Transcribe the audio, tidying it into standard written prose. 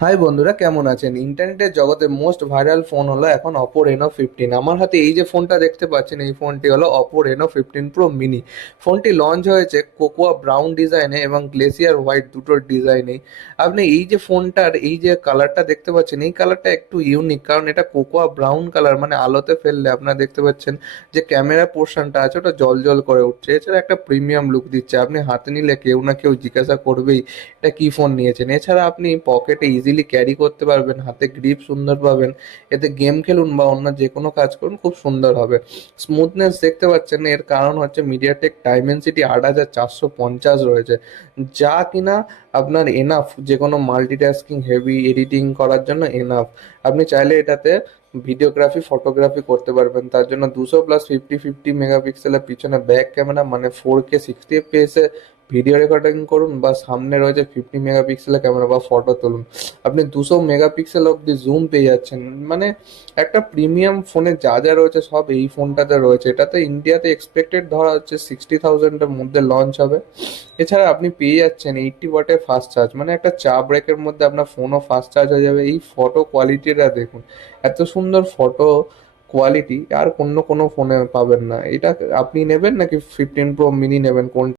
High বন্ধুরা, কেমন আছেন? ইন্টারনেটের জগতে মোস্ট ভাইরাল ফোন হলো এখন অপো রেনো 15। আমার হাতে এই যে ফোনটা দেখতে পাচ্ছেন, এই ফোনটি হলো অপো রেনো 15 প্রো মিনি। ফোনটি লঞ্চ হয়েছে কোকোয়া ব্রাউন ডিজাইনে এবং গ্লেসিয়ার হোয়াইট দুটোর ডিজাইনেই। আপনি এই যে ফোনটার এই যে কালারটা দেখতে পাচ্ছেন, এই কালারটা একটু ইউনিক, কারণ এটা কোকোয়া ব্রাউন কালার, মানে আলোতে ফেললে আপনারা দেখতে পাচ্ছেন যে ক্যামেরা পোর্শনটা আছে ওটা জল জল করে উঠছে। এছাড়া একটা প্রিমিয়াম লুক দিচ্ছে। আপনি হাতে নিলে কেউ না কেউ জিজ্ঞাসা করবেই এটা কি ফোন নিয়েছেন। এছাড়া আপনি পকেটে ইজিলি ক্যারি করতে পারবেন, হাতে গ্রিপ সুন্দর পাবেন। এতে গেম খেলুন বা অন্য যে কোনো কাজ করুন, খুব সুন্দর হবে। স্মুথনেস দেখতে পাচ্ছেন, এর কারণ হচ্ছে মিডিয়াটেক ডাইমেনসিটি 8450 রয়েছে, যা কিনা আপনার এনাফ যে কোনো মাল্টিটাস্কিং হেভি এডিটিং করার জন্য এনাফ। আপনি চাইলে এটাতে ভিডিওগ্রাফি ফটোগ্রাফি করতে পারবেন। তার জন্য 200+50 50 মেগাপিক্সেলের পিছনে ব্যাক ক্যামেরা, মানে 4K 60 FPS ভিডিও রেকর্ডিং করুন, বা সামনে রয়েছে 50 মেগাপিক্সেলের ক্যামেরা বা ফটো তুলুন। আপনি 200 মেগাপিক্সেল অব্দি জুম পেয়ে যাচ্ছেন। মানে একটা প্রিমিয়াম ফোনে যা যা রয়েছে সব এই ফোনটাতে রয়েছে। এটাতে ইন্ডিয়াতে এক্সপেক্টেড ধরা হচ্ছে 60,000-এর মধ্যে লঞ্চ হবে। এছাড়া আপনি পেয়ে যাচ্ছেন 80 ওয়াটের ফাস্ট চার্জ, মানে একটা চা ব্রেকের মধ্যে আপনার ফোনও ফাস্ট চার্জ হয়ে যাবে। এই ফটো কোয়ালিটিটা দেখুন, এত সুন্দর ফটো কোয়ালিটি আর অন্য কোনো ফোনে পাবেন না। এটা আপনি নেবেন নাকি 15 প্রো মিনি নেবেন, কোন